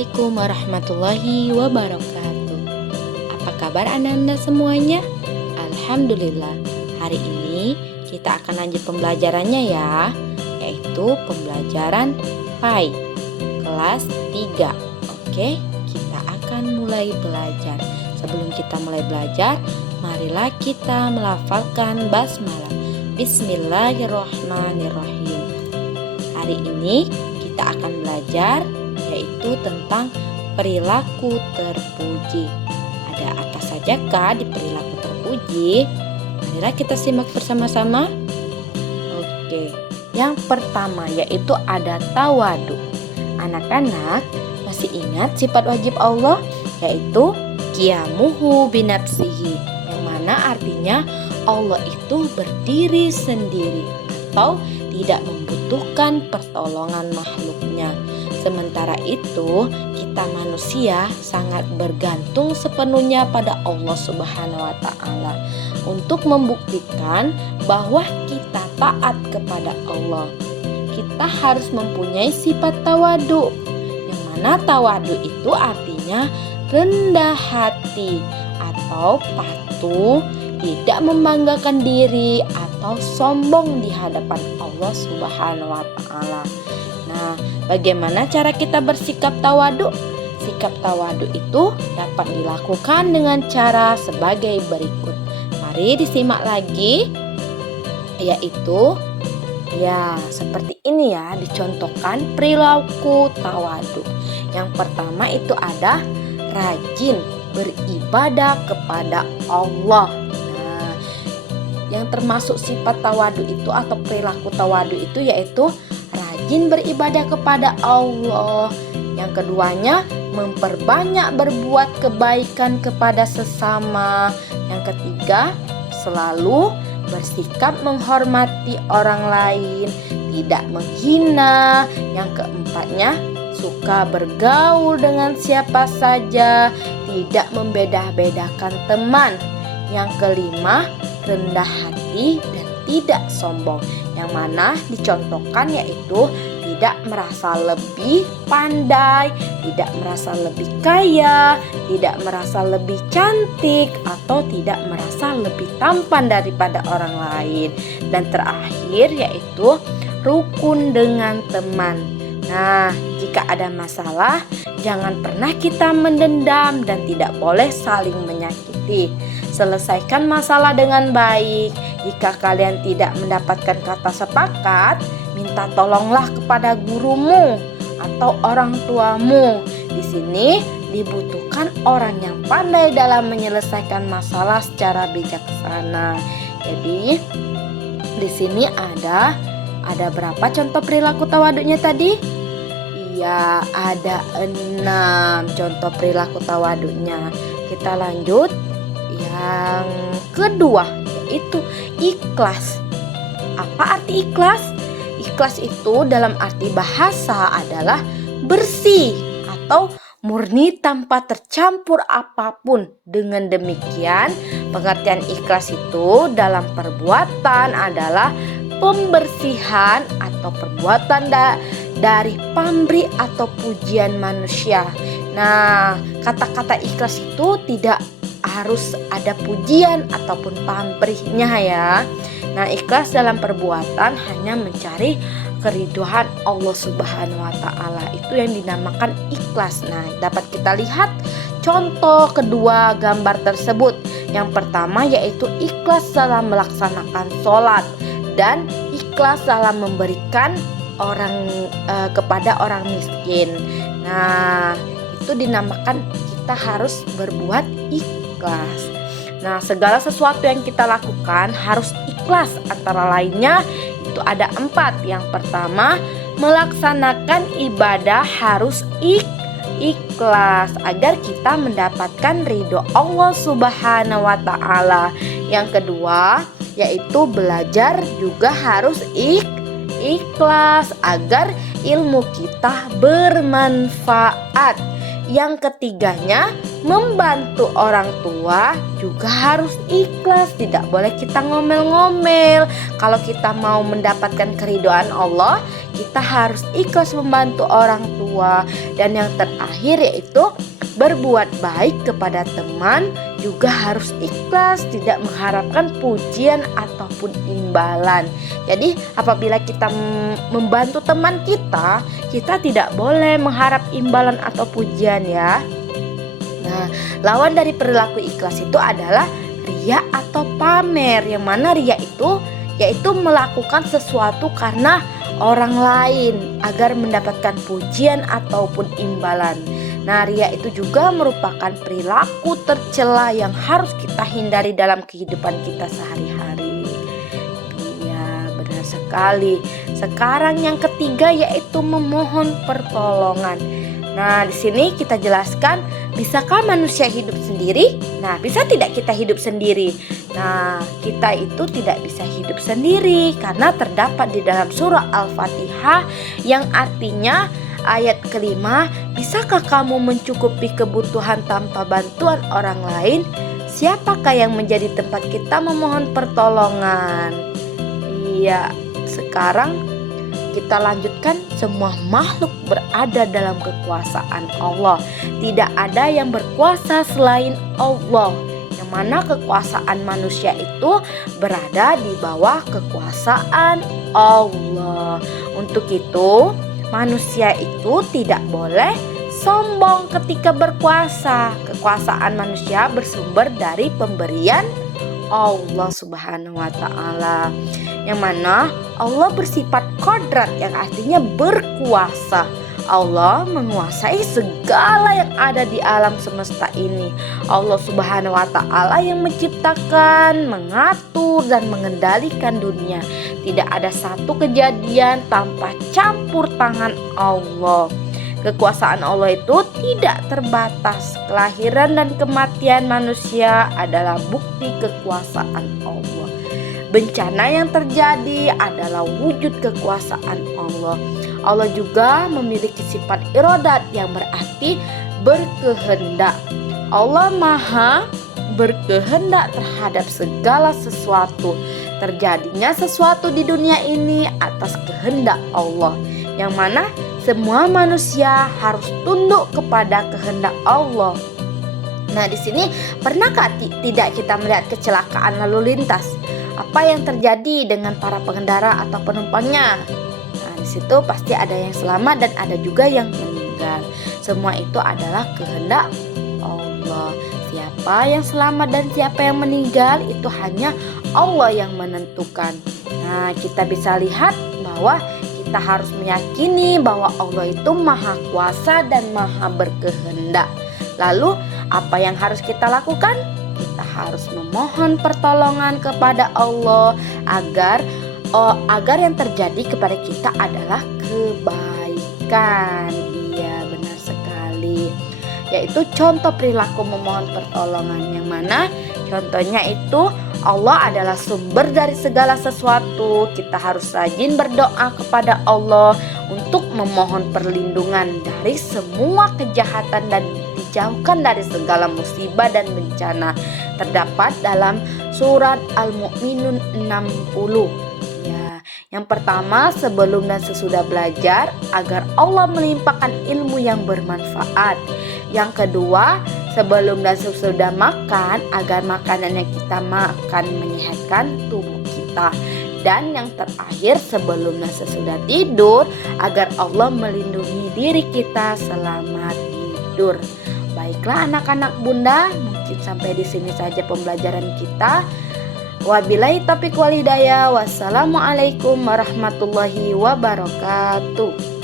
Assalamualaikum warahmatullahi wabarakatuh. Apa kabar anda semuanya? Alhamdulillah. Hari ini kita akan lanjut pembelajarannya ya, yaitu pembelajaran PAI kelas 3. Oke, kita akan mulai belajar. Sebelum kita mulai belajar, marilah kita melafalkan basmalah. Bismillahirrahmanirrahim. Hari ini kita akan belajar yaitu tentang perilaku terpuji. Ada apa saja kah di perilaku terpuji? Marilah kita simak bersama-sama. Oke, yang pertama yaitu ada tawadu. Anak-anak masih ingat sifat wajib Allah yaitu qiyamuhu binafsihi, yang mana artinya Allah itu berdiri sendiri atau tidak membutuhkan pertolongan makhluknya. Sementara itu, kita manusia sangat bergantung sepenuhnya pada Allah Subhanahu wa Ta'ala untuk membuktikan bahwa kita taat kepada Allah. Kita harus mempunyai sifat tawadu, yang mana tawadu itu artinya rendah hati atau patuh, tidak membanggakan diri atau sombong di hadapan Allah Subhanahu wa Ta'ala. Nah, bagaimana cara kita bersikap tawadu? Sikap tawadu itu dapat dilakukan dengan cara sebagai berikut. Mari disimak lagi, yaitu seperti ini ya, dicontohkan perilaku tawadu. Yang pertama itu ada rajin beribadah kepada Allah. Nah, yang termasuk sifat tawadu itu atau perilaku tawadu itu yaitu rajin beribadah kepada Allah. Yang keduanya, memperbanyak berbuat kebaikan kepada sesama. Yang ketiga, selalu bersikap menghormati orang lain, tidak menghina. Yang keempatnya, suka bergaul dengan siapa saja, tidak membeda-bedakan teman. Yang kelima, rendah hati dan tidak sombong, yang mana dicontohkan yaitu tidak merasa lebih pandai, tidak merasa lebih kaya, tidak merasa lebih cantik, atau tidak merasa lebih tampan daripada orang lain. Dan terakhir yaitu rukun dengan teman. Nah, jika ada masalah, jangan pernah kita mendendam dan tidak boleh saling menyakiti. Selesaikan masalah dengan baik. Jika kalian tidak mendapatkan kata sepakat, minta tolonglah kepada gurumu atau orang tuamu. Di sini dibutuhkan orang yang pandai dalam menyelesaikan masalah secara bijaksana. Jadi, di sini ada berapa contoh perilaku tawadunya tadi? Iya, ada 6 contoh perilaku tawadunya. Kita lanjut. Yang kedua yaitu ikhlas. Apa arti ikhlas? Ikhlas itu dalam arti bahasa adalah bersih atau murni tanpa tercampur apapun. Dengan demikian, pengertian ikhlas itu dalam perbuatan adalah pembersihan atau perbuatan dari pamrih atau pujian manusia. Nah, kata-kata ikhlas itu tidak harus ada pujian ataupun pamrihnya ya. Nah, ikhlas dalam perbuatan hanya mencari keriduan Allah Subhanahu wa Ta'ala. Itu yang dinamakan ikhlas. Nah, dapat kita lihat contoh kedua gambar tersebut. Yang pertama yaitu ikhlas dalam melaksanakan sholat dan ikhlas dalam memberikan kepada orang miskin. Nah, itu dinamakan kita harus berbuat ikhlas. Nah, segala sesuatu yang kita lakukan harus ikhlas. Antara lainnya itu ada 4. Yang pertama, melaksanakan ibadah harus ikhlas agar kita mendapatkan ridho Allah Subhanahu wa Ta'ala. Yang kedua, yaitu belajar juga harus ikhlas agar ilmu kita bermanfaat. Yang ketiganya, membantu orang tua juga harus ikhlas, tidak boleh kita ngomel-ngomel. Kalau kita mau mendapatkan keridhaan Allah, kita harus ikhlas membantu orang tua. Dan yang terakhir yaitu berbuat baik kepada teman juga harus ikhlas, tidak mengharapkan pujian ataupun imbalan. Jadi apabila kita membantu teman kita tidak boleh mengharap imbalan atau pujian ya. Nah, lawan dari perilaku ikhlas itu adalah riya atau pamer. Yang mana riya itu yaitu melakukan sesuatu karena orang lain agar mendapatkan pujian ataupun imbalan. Nah, riya itu juga merupakan perilaku tercela yang harus kita hindari dalam kehidupan kita sehari-hari. Iya, benar sekali. Sekarang yang ketiga yaitu memohon pertolongan. Nah, di sini kita jelaskan, bisakah manusia hidup sendiri? Nah, bisa tidak kita hidup sendiri? Nah, kita itu tidak bisa hidup sendiri karena terdapat di dalam surah Al-Fatihah yang artinya ayat kelima, bisakah kamu mencukupi kebutuhan tanpa bantuan orang lain? Siapakah yang menjadi tempat kita memohon pertolongan? Iya, sekarang kita lanjutkan, semua makhluk berada dalam kekuasaan Allah. Tidak ada yang berkuasa selain Allah. Yang mana kekuasaan manusia itu berada di bawah kekuasaan Allah. Untuk itu, manusia itu tidak boleh sombong ketika berkuasa. Kekuasaan manusia bersumber dari pemberian Allah Subhanahu wa Ta'ala, yang mana Allah bersifat kodrat yang artinya berkuasa. Allah menguasai segala yang ada di alam semesta ini. Allah Subhanahu wa Ta'ala yang menciptakan, mengatur dan mengendalikan dunia. Tidak ada satu kejadian tanpa campur tangan Allah. Kekuasaan Allah itu tidak terbatas. Kelahiran dan kematian manusia adalah bukti kekuasaan Allah. Bencana yang terjadi adalah wujud kekuasaan Allah. Allah juga memiliki sifat iradat yang berarti berkehendak. Allah Maha berkehendak terhadap segala sesuatu. Terjadinya sesuatu di dunia ini atas kehendak Allah, yang mana semua manusia harus tunduk kepada kehendak Allah. Nah, di sini pernahkah tidak kita melihat kecelakaan lalu lintas? Apa yang terjadi dengan para pengendara atau penumpangnya? Nah, di situ pasti ada yang selamat dan ada juga yang meninggal. Semua itu adalah kehendak Allah. Siapa yang selamat dan siapa yang meninggal itu hanya Allah yang menentukan. Nah, kita bisa lihat bahwa kita harus meyakini bahwa Allah itu maha kuasa dan maha berkehendak. Lalu apa yang harus kita lakukan? Kita harus memohon pertolongan kepada Allah agar yang terjadi kepada kita adalah kebaikan. Iya, benar sekali. Yaitu contoh perilaku memohon pertolongan, yang mana contohnya itu Allah adalah sumber dari segala sesuatu. Kita harus rajin berdoa kepada Allah untuk memohon perlindungan dari semua kejahatan dan dijauhkan dari segala musibah dan bencana. Terdapat dalam surat Al-Mu'minun 60. Ya, yang pertama, sebelum dan sesudah belajar agar Allah melimpahkan ilmu yang bermanfaat. Yang kedua, sebelum dan sesudah makan agar makanan yang kita makan menyehatkan tubuh kita. Dan yang terakhir, sebelum dan sesudah tidur agar Allah melindungi diri kita selamat tidur. Baiklah anak-anak bunda, mungkin sampai di sini saja pembelajaran kita. Wabillahi taufiq wal hidayah. Wassalamualaikum warahmatullahi wabarakatuh.